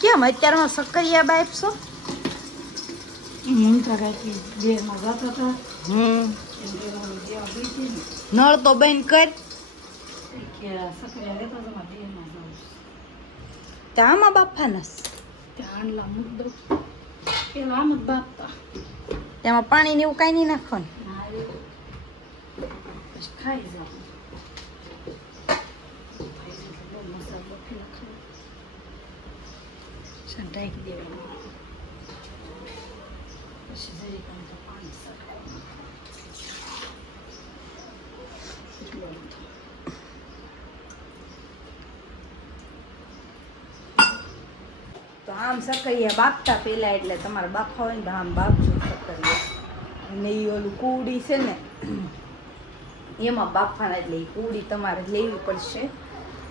કેમ અત્યારમાં સક્કરિયા બાપશો? નળ તો બંધ કર. આમાં બાફાનસ તેમાં પાણી ને એવું કઈ નહીં નાખવાનું. ખાઈ જાવ ઢાંકી દેવાનું પછી જરી પાણી તો આમ સક્કરિયા બાફતા પેલા એટલે તમારે બાફા હોય ને આમ બાફજો સક્કરિયા. અને એ ઓલું કુડી છે ને એમાં બાફવાના એટલે એ કુડી તમારે લેવી પડશે.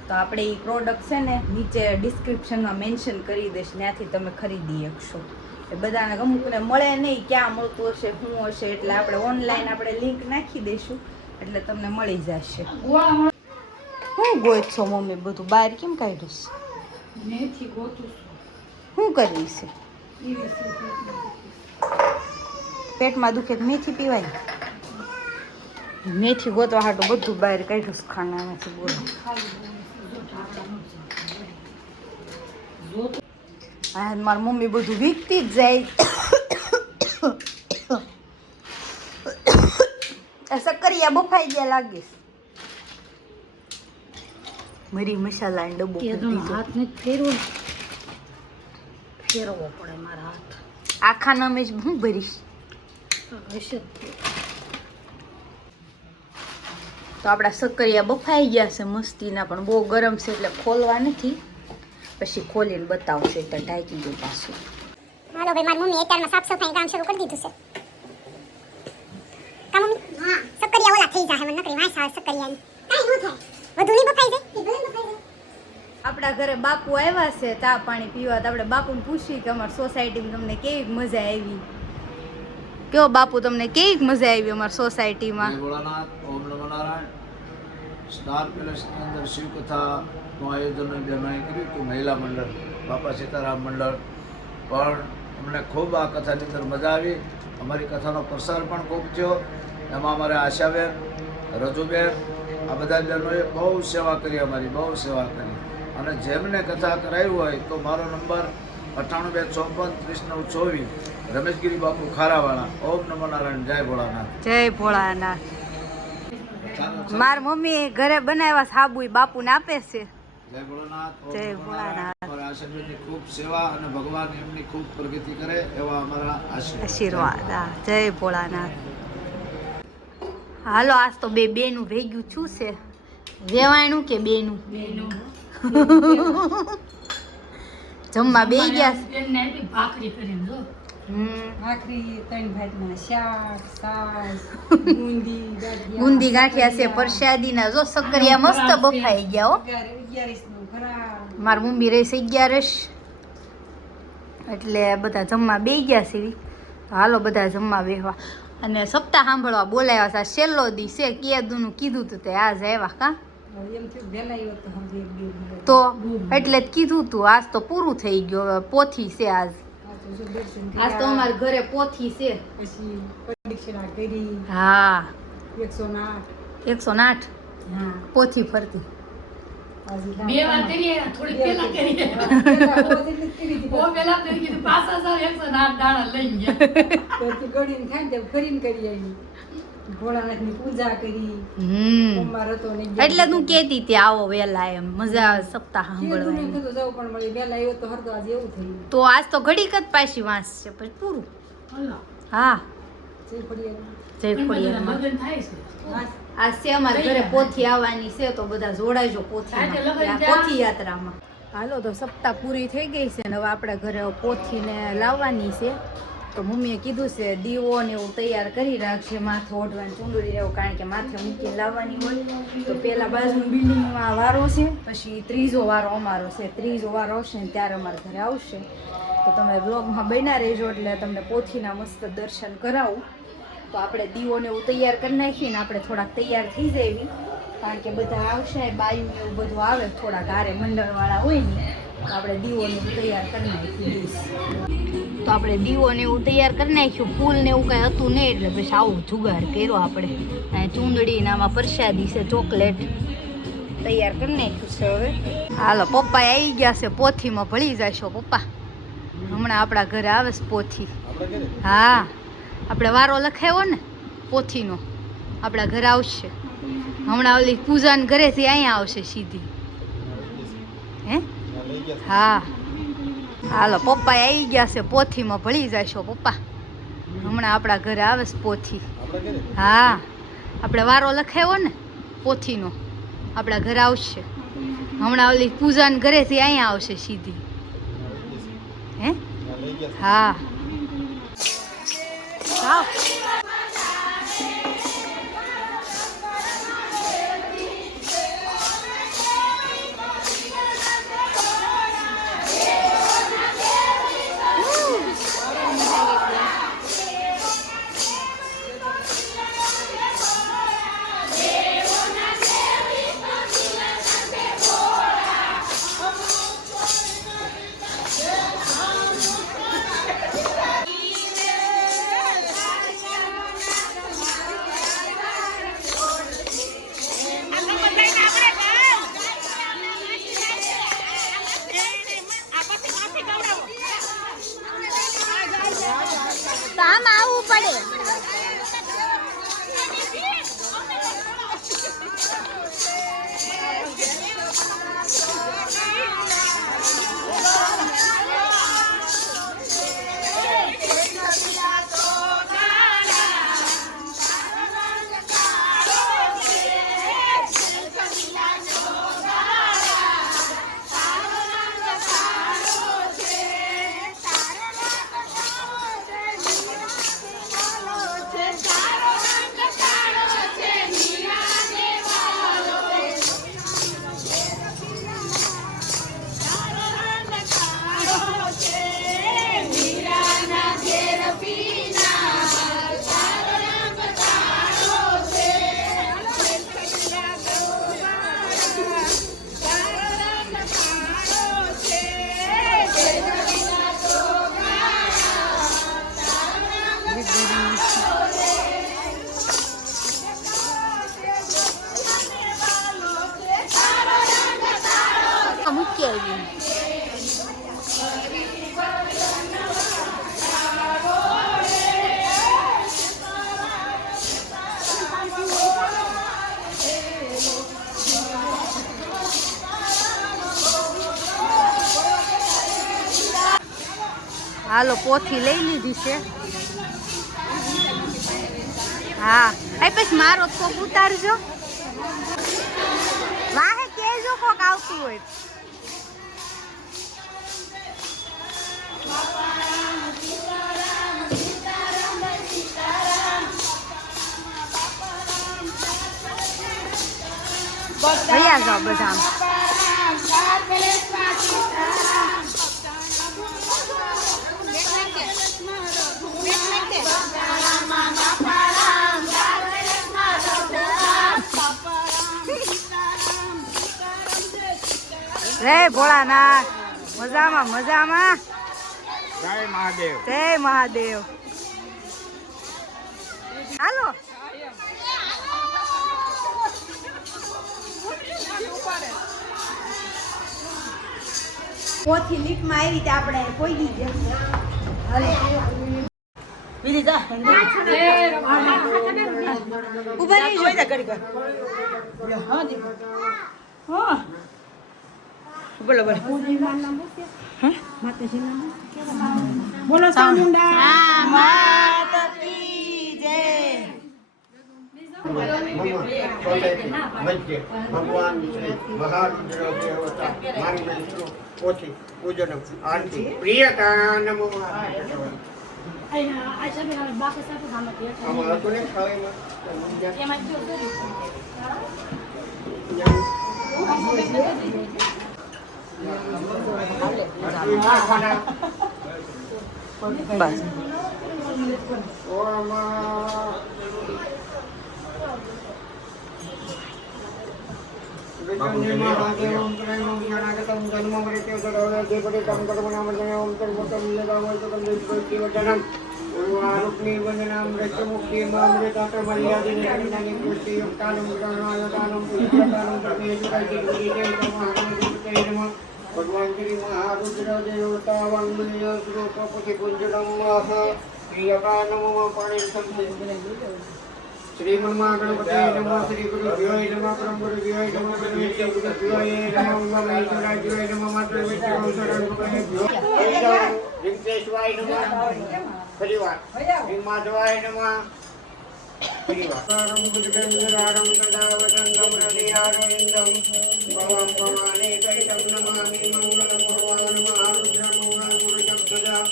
તો આપણે એ પ્રોડક્ટ છે ને નીચે ડિસ્ક્રિપ્શનમાં મેન્શન કરી દઈશ, ત્યાંથી તમે ખરીદી શકશો. એ બધાને અમુકને મળે નહીં, ક્યાં મળતું હશે શું હશે, એટલે આપણે ઓનલાઈન આપણે લિંક નાખી દઈશું એટલે તમને મળી જશે. શું ગોત છો મમ્મી? બધું બહાર કેમ કાઢ્યું છે? શું કરવી છે? પેટમાં દુખે તો મેથી પીવાય. મેથી ગોતવા હાટું બધું બહાર કાઢ્યું છે ખાનામાંથી. બોલો હા, મારી મમ્મી બધું વીકતી જ જાય. સક્કરિયા બફાઈ ગયા લાગે. મરી મસાલા ડબ્બો હાથ ને ફેરવો પડે મારા હાથ. આખા નામે જ હું ભરીશ. તો આપણા સક્કરિયા બફાઈ ગયા છે મસ્તીના, પણ બહુ ગરમ છે એટલે ખોલવા નથી, પછી ખોલીને બતાવશે. તો ઢાંકી દો પાછું. હાલો ભાઈ, મારી મમ્મી અત્યારમાં સાફ સફાઈ કામ શરૂ કરી દીધું છે. કા મમ્મી? હા, સક્કરિયા ઓલા થઈ જાય. મને નકરી વાસ આવે સક્કરિયાની. કાઈ ન થાય, વધુ નહીં બફાઈ જાય. એ ભલે બફાઈ જાય. આપણા ઘરે બાપુ આવ્યા છે ચા પાણી પીવા. તો આપણે બાપુને પૂછીએ કે અમારી સોસાયટીમાં તમને કેવી મજા આવી. કયો બાપુ, તમને કેવી મજા આવી અમારી સોસાયટીમાં? ભોળાનાથ, ઓમ નમો નારાયણ. સ્ટાર પેલેસની અંદર શિવકથાનું આયોજન બહેનોએ કર્યું હતું. મહિલા મંડળ, બાપા સીતારામ મંડળ. પણ અમને ખૂબ આ કથાની અંદર મજા આવી. અમારી કથાનો પ્રસાર પણ ખૂબ થયો. એમાં અમારે આશાબેન, રજુબેન, આ બધા બહેનોએ બહુ સેવા કરી, અમારી બહુ સેવા કરી. અને જેમને કથા કરાવી હોય તો મારો નંબર 9824533924, રમેશગીરી બાપુ ખારાવાળા. ઓમ નમો નારાયણ. જય ભોળાનાથ. જય ભોળાનાથ. માર મમ્મી ઘરે બનાવ્યા સાબુ બાપુને આપે છે. જય ભોળાનાથ. જય ભોળાનાથ. અમારા આશીર્વાદની ખૂબ સેવા અને ભગવાન એમની ખૂબ પ્રગતિ કરે એવા અમારા આશીર્વાદ. જય ભોળાનાથ. હાલો, આજ તો બે બેનું ભેગ્યું છું છે. વેવાણું કે બેનું? જમવા બે ગયા. ભાખરી કરીને જો. ભાખરી, 3 ભાતના શાક, છાશ, ગુંદી ગાંઠિયા છે પ્રસાદીના. જો સક્કરિયા મસ્ત બફાઈ ગયા હો. મારી મમ્મી રહી 11 એટલે બધા જમવા બે ગયા છે. હાલો બધા જમવા બેહવા. અને સપ્તાહ સાંભળવા બોલાવ્યા છે. છેલ્લો દી છે. કેદુનું કીધું તું તે આજ આવ્યા. કા તો એટલે જ કીધું તું. આજ તો પૂરું થઈ ગયું. હવે પોથી છે આજ. આજ તો અમારે ઘરે પોથી છે. હા, 108 પોથી ફરતી. બે વાર કરી, થોડી પેલા કરી. ઓ પેલા કરી કીધું પાછા જાવ 108 દાણા લઈ ગયા. તો ગળીને ખાઈ દે, ફરીને કરી આવી. ભોળાનાથની પૂજા કરી. સોમવાર હતો ને એટલે તું કેતી હતી આવો વેલા, એમ મજા આવે સપ્તાહ સાંભળવાની. તો જવું પણ મળી. વહેલા આવ્યો તો હરતો આજે એવું થયું. તો આજ તો ઘડીક જ પાછી વાંચ છે પછી પૂરું. હા, જય ખોડિયાર. મગન થાય છે. આજ છે અમારે ઘરે પોથી આવવાની છે, તો બધા જોડાઈજો પોથી યાત્રામાં. હાલો, તો સપ્તાહ પૂરી થઈ ગઈ છે ને હવે આપણા ઘરે પોથીને લાવવાની છે. તો મમ્મીએ કીધું છે દીવો ને એવું તૈયાર કરી રાખશે, માથે ઓઢવાની ચૂંદડી રહેવું, કારણ કે માથે મૂકીને લાવવાની હોય. તો પહેલાં બાજુની બિલ્ડિંગમાં વારો છે, પછી ત્રીજો વારો અમારો છે. ત્રીજો વારો આવશે ને ત્યારે અમારા ઘરે આવશે. તો તમે બ્લોગમાં બન્યા રહેજો એટલે તમને પોથીના મસ્ત દર્શન કરાવું. તો આપણે દીવોને એવું તૈયાર કરી નાખીએ ને આપણે થોડાક તૈયાર થઈ જઈએ, કારણ કે બધા આવશે, બાયું એવું બધું આવે થોડાક હારે મંડળવાળા હોય ને, તો આપણે દીવોને તૈયાર કરી નાખ્યું. તો આપણે દીવોને એવું તૈયાર કરી નાખ્યું. ફૂલ ને એવું કાંઈ હતું નહીં એટલે પછી આવું જુગાડ કર્યો આપણે. અને ચૂંદડી ને આમાં પ્રસાદી છે ચોકલેટ તૈયાર કરી નાખ્યું છે. હવે હાલો પપ્પા આવી ગયા છે. પોથીમાં ભળી જશો પપ્પા. હમણાં આપણા ઘરે આવે છે પોથી. હા આપણે વારો લખાયો ને પોથીનો આપણા ઘરે આવશે. હમણાં ઓલી પૂજાને ઘરેથી અહીંયા આવશે સીધી. હે હા હાલો પપ્પા આવી ગયા છે. પોથીમાં ભળી જશો પપ્પા. હમણાં આપણા ઘરે આવે છે પોથી. હા આપણે વારો લખાયો ને પોથીનો આપણા ઘરે આવશે. હમણાં ઓલી પૂજાને ઘરેથી અહીંયા આવશે સીધી. હે હા જાઓ. હાલો પોથી લઈ લીધી છે. હા એ પછી મારો કોક ઉતારજો. વાહે કેજો કોક આવતું હોય. ભૈયા જાઓ બધા. જય ભોળાનાથ. મજામાં મજામાં. જય મહાદેવ. જય મહાદેવ. હાલો પોથી લીફમાં આવી રીતે આપણે કોઈ દી ઉભા રહી જોઈ કરી હા બોલો બોલો. બોલો ચામુંડા માતા કી જય. ભગવાન શ્રી મહારુદ્ર દેવતા માનવ પોથી પૂજન આરતી પ્રિયતા નમો. આમાં હતું ને બસ ભગવાન શ્રી મહારુદ્ર દેવતા વાંગલ્ય સ્વરૂપતિ ગુંજનમ પ્રિયકા નમઃ પાણી સંતે શ્રીમન્મા ગણપતિ નમઃ શ્રી ગુરુભ્યો નમઃ પરમ ગુરુભ્યો નમઃ સર્વેશ્વર ગુરુભ્યો નમઃ મહેશ્વરાજ્યો નમઃ માત્ર વિષ્ણુ શરણ વિંકેશ્વાય નમઃ ફરીવાર શ્રી માધવાય નમઃ ફરીવાર સારમ ગુરુગંધરારમ તદાવતંગમ હૃદયારવિંદમ ભવમ ભવાને કૈતમ નમામિ મંગલમ ભગવાન મહારુદ્ર મંગલ ગુરુશબ્દજા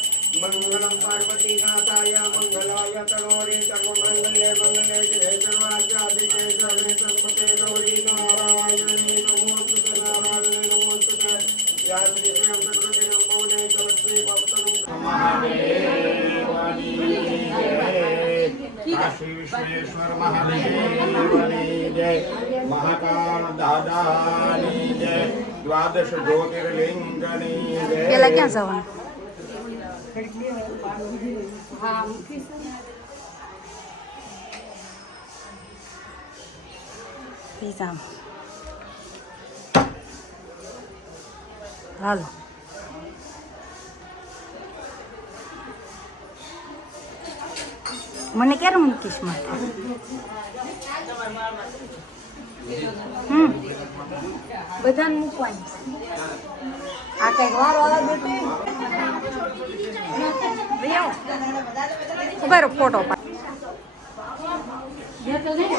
મંગલમ પાર્વતી નાથાય મંગલાય તનોરે સર્વમંગલે મંગલે જય સર્વાજાદિકે સર્વે સંપતે ગૌરી નારાયણે નમોસ્તુતે નારાયણે નમોસ્તુતે યા શ્રી સ્વયં પ્રકૃતિ નમોને કલશ્રી ભક્તનું મહાદેવની જય કાશી વિશ્વેશ્વર મહાદેવની જય મહાકાળ દાદાની જય દ્વાદશ જ્યોતિર્લિંગની જય પેલા ક્યાં જવાનું? પીઝા હાલો. મને ક્યારે મૂકીશ માથે? બધાને મૂકવાની છે. આ કઈક વારો આવે બરો ફોટો મહાદેવની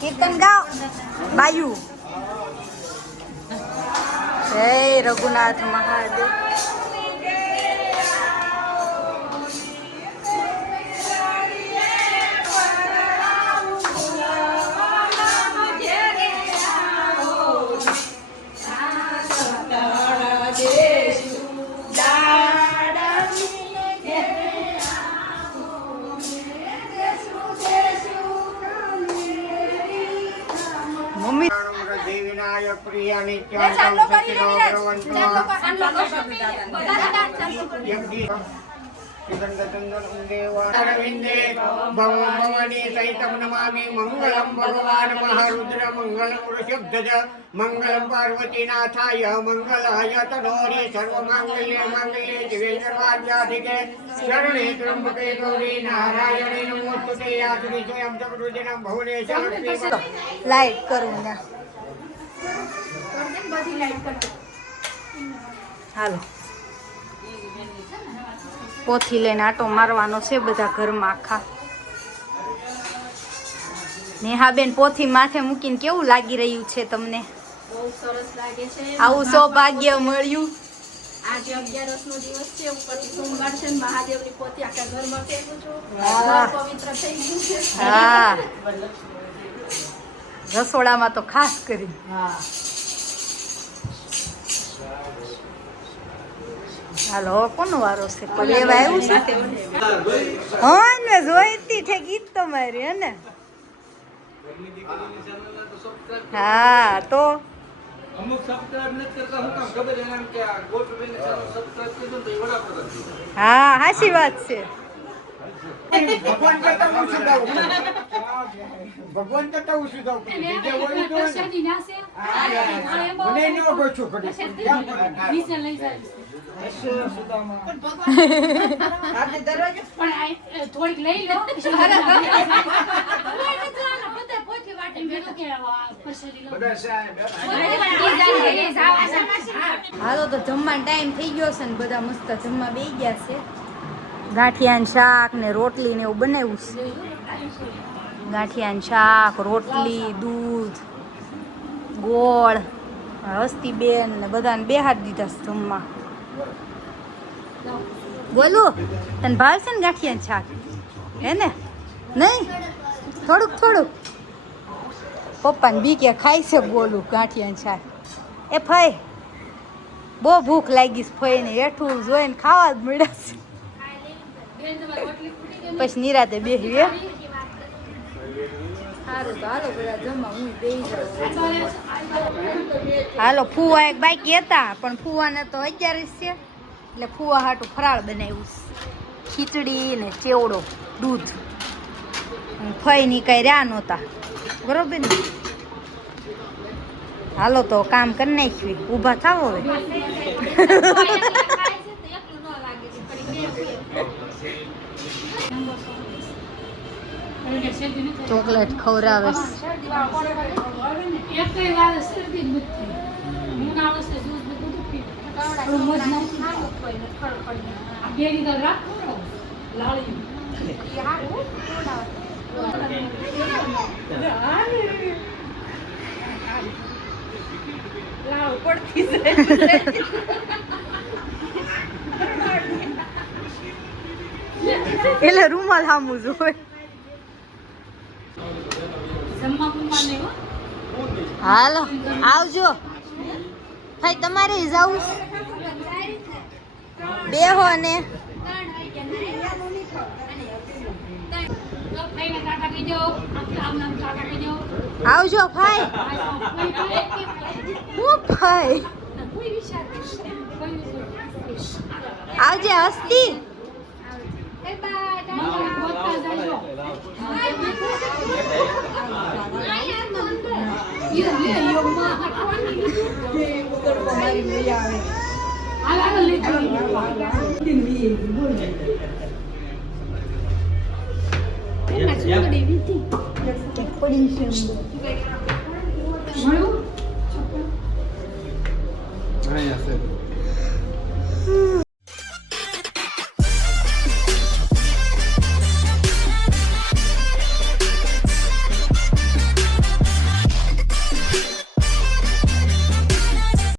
કીર્તન ગાઓ બાયુ. જય રઘુનાથ મહાદેવ. મમ્મી વિનાયક પ્રિય નિત્યાંતમ સચિનો ભગવંતો યજ્ઞ અરવિંદે ભવમ ભવાની સહિતમ નમામિ મંગલમ ભગવાન મહારુદ્ર મંગલ વૃષભધજ મંગલમ પાર્વતીનાથાય મંગલાય તનોરી સર્વમાંગલ્ય માંગલ્ય શિવે સર્વાર્થાધિકે શરણે ત્રંબકે ગૌરી નારાયણે નમોસ્તુતે યા શ્રી સ્વયં જગરુજનમ ભુવનેશ્વર લાઈટ કરું ને હાલો. પોથી લઈને આટો મારવાનો છે બધા ઘરમાં આખા. નેહાબેન પોથી માથે મૂકીને કેવું લાગી રહ્યું છે તમને? બહુ સરસ લાગે છે. આવું સૌભાગ્ય મળ્યું. આજે 11 નો દિવસ છે, ઉપરથી સોમવાર છે, મહાદેવની પોથી આખા ઘરમાં ફેરવું છું. વાહ. ઘર પવિત્ર થઈ ગયું છે. હા, રસોડામાં તો ખાસ કરી. હાલો, કોનો વારો છે? લેવા આવ્યું છે. હા ને જોઈતી છે ગીત તમારી હે ને. હા તો અમુક સબસ્ક્રાઇબ નથી કરતા. હું કામ ખબર એના કે આ ગોલ્ડ ચેનલ સબસ્ક્રાઇબ કરી દો તો એ વડાપ્રધાન થઈ જાય. હા સાચી વાત છે. ભગવાન કરતા હું સુધાવું ભગવાન કરતા હું સુધાવું બીજા હોય તો મને ન ગોછું કરી થોડીક લઈ લો. બધા સાહેબ હાલો તો જમવાનો ટાઈમ થઈ ગયો છે ને બધા મસ્ત જમવા બેસી ગયા છે. ગાંઠિયાનું શાક ને રોટલી ને એવું બનાવ્યું છે. ગાંઠિયાનું શાક, રોટલી, દૂધ, ગોળ, હસ્તીબેન ને બધાને બેહાડી દીધા છે જમવા. બોલું તને ભાવશે ને ગાંઠિયાનું શાક? હે ને? નહીં થોડુંક પપ્પાને બી કે ખાય છે બોલું ગાંઠિયાનું શાક. એ ફઈ બહુ ભૂખ લાગી છે ફઈને હેઠું જોઈને ખાવા જ મળ્યા છે. પછી નિરાતે બેસી સારું તો હાલો બધા જમવા હું બેસી જાઉં. હાલો ફુવા એક બાકી હતા પણ ફુવાને તો 11 છે એટલે ફુવા હાટું ફરાળ બનાવ્યું છે. ખીચડી ને ચેવડો, દૂધ. ફઈ ની કઈ રહ્યા નહોતા બરોબર ને. હાલો તો કામ કરી નાખ્યું, ઊભા થાવો હવે. ચોકલેટ ખવડાવે એટલે રૂમાલ સામું જોવે. હાલો આવજો ભાઈ, તમારે જવું બેહો ને. આવજો ભાઈ. હું ભાઈ આવજે હસ્તી. પડી છે